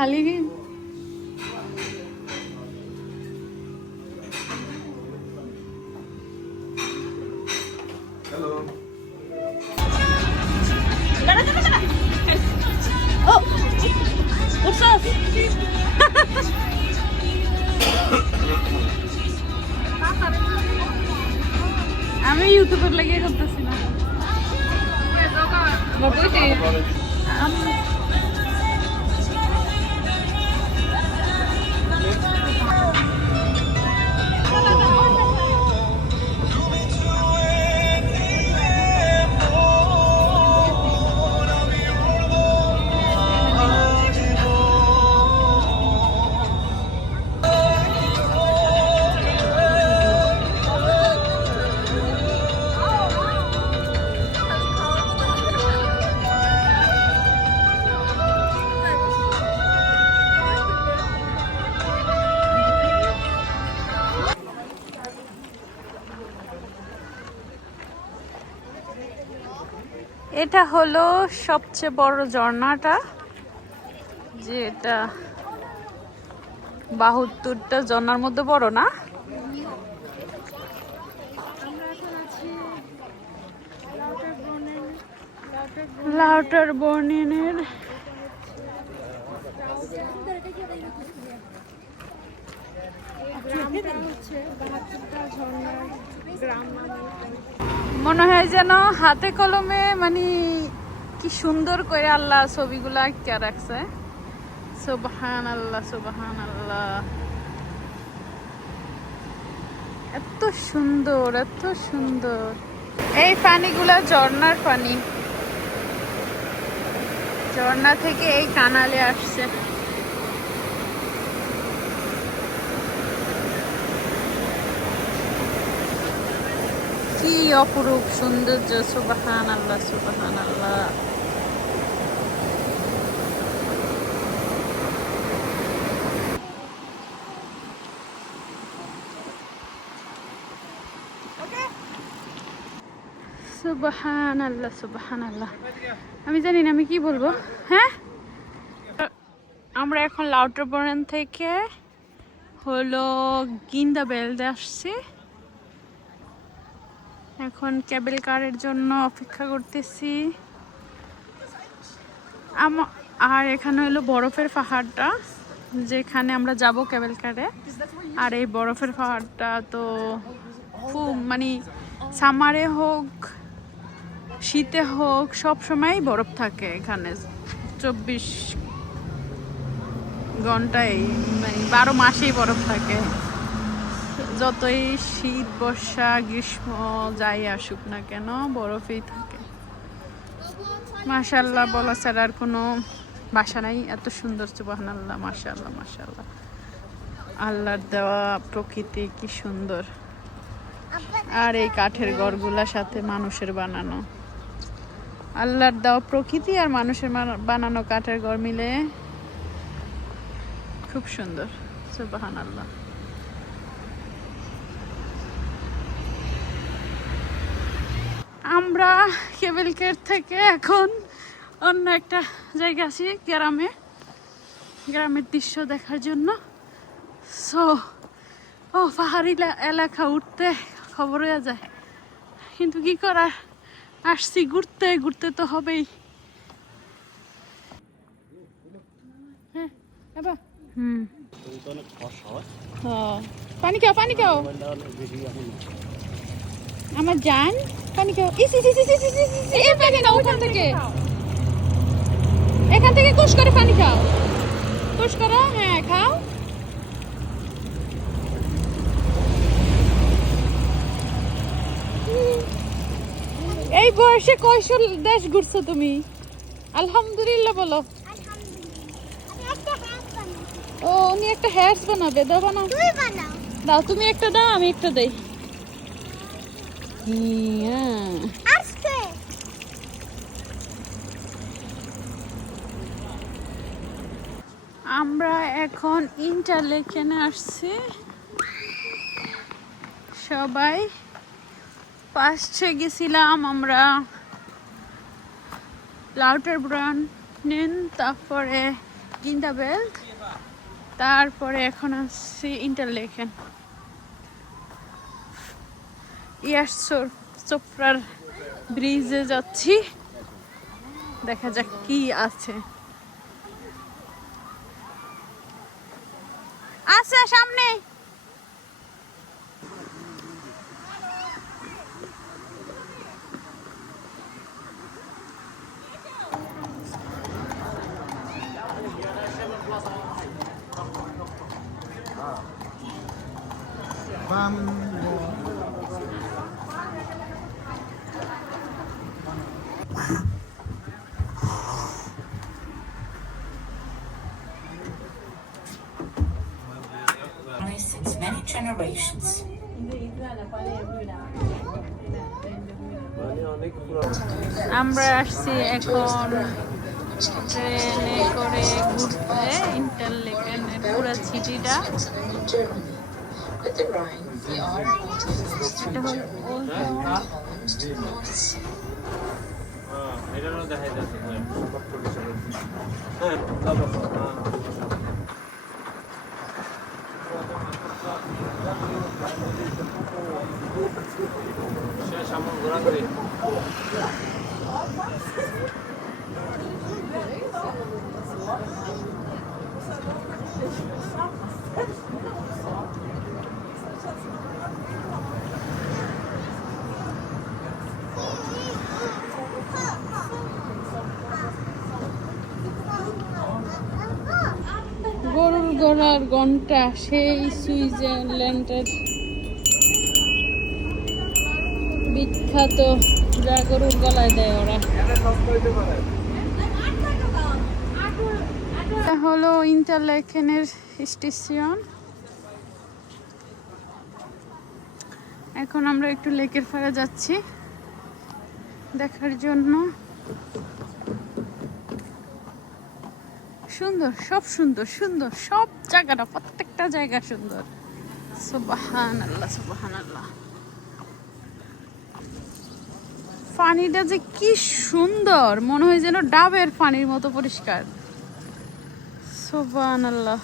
খালি আমি ইউটিউবের লাগিয়ে করতেছি না এটা হলো সবচেয়ে বড় ঝর্ণাটা, যে এটা 72টা ঝর্ণার মধ্যে বড় না? লাউটারবর্নেনের মনে হয় যেন হাতে কলমে মানে কি সুন্দর করে আল্লাহ ছবিগুলা আঁকা রাখছে। সুবহানাল্লাহ সুবহানাল্লাহ, এত সুন্দর এত সুন্দর। এই পানিগুলা ঝর্ণার পানি, ঝর্ণা থেকে এই কানালে আসছে। কি অপরূপ সৌন্দর্য, সুবহানাল্লাহ সুবহানাল্লাহ। সুবহানাল্লাহ সুবহানাল্লাহ, আমি জানি না আমি কি বলবো। হ্যাঁ, আমরা এখন লাউটারবর্ন থেকে হলো গিন্দা বেলদে আসছি। এখন কেবল কারের জন্য অপেক্ষা করতেছি। আর এখানে হলো বরফের পাহাড়টা, যেখানে আমরা যাব কেবল কারে। আর এই বরফের পাহাড়টা তো খুব মানে সামারে হোক শীতে হোক সব সময় বরফ থাকে এখানে, 24 ঘন্টায় মানে 12 মাসেই বরফ থাকে। যতই শীত বর্ষা গ্রীষ্ম যাই আসুক না কেন বরফেই থাকে। মাশাআল্লাহ, বলা ছাড়া আর কোনো ভাষা নাই, এত সুন্দর। সুবহানাল্লাহ, মাশাআল্লাহ মাশাআল্লাহ, আল্লাহর দেওয়া প্রকৃতি কি সুন্দর। আর এই কাঠের ঘরগুলোর সাথে মানুষের বানানো, আল্লাহর দেওয়া প্রকৃতি আর মানুষের বানানো কাঠের ঘর মিলে খুব সুন্দর। সুবহানাল্লাহ। আমরা কেবলকের থেকে এখন অন্য একটা জায়গা আছি, গ্রামের দৃশ্য দেখার জন্য। পাহাড়ি এলাকা উঠতে খবর হয়ে যায়, কিন্তু কি করার, আসছি ঘুরতে, ঘুরতে তো হবেই। পানি খাও পানি খাও আমার জান, পানি খাও। এখান থেকে কুশ করে পানি খাও, কুশ করো। হ্যাঁ খাও। এই বয়সে কয়শো দেশ ঘুরছো তুমি? আলহামদুলিল্লাহ বলো। ও উনি একটা হ্যাটস বানাবে, দাও বানাও। দাও, তুমি একটা দাও আমি একটা দেই। আমরা এখন ইন্টারলেকেনে আসছি, সবাই পাশে গেছিলাম আমরা লাউটারবর্ন, তারপরে গিন্ডা বেল্ট, তারপরে এখন আসছি ইন্টারলেকেন। ইয়ারসোর চোপড়ার ব্রিজে যাচ্ছি, দেখা যাক কি আছে। আছে সামনে। Since many generations. আমরা আসছি এখন ট্রেনে করে ঘুরতে ইন্টারলেকেনের পুরো সিটিটা। এটা হল ওল্ড গরুর গলার ঘন্টা, সেই সুইজারল্যান্ডের বিখ্যাত, যা গরুর গলায় দেয় ওরা। এটা হলো ইন্টারলেকেনের স্টেশন। এখন আমরা একটু লেকের পাড়ে যাচ্ছি দেখার জন্য। সুন্দর, সব সুন্দর সুন্দর, সব জায়গাটা, প্রত্যেকটা জায়গা সুন্দর। সুবহানাল্লাহ সুবহানাল্লাহ। পানিটা যে কি সুন্দর, মনে হয় যেন ডাবের পানির মতো পরিষ্কার। সুবহানাল্লাহ।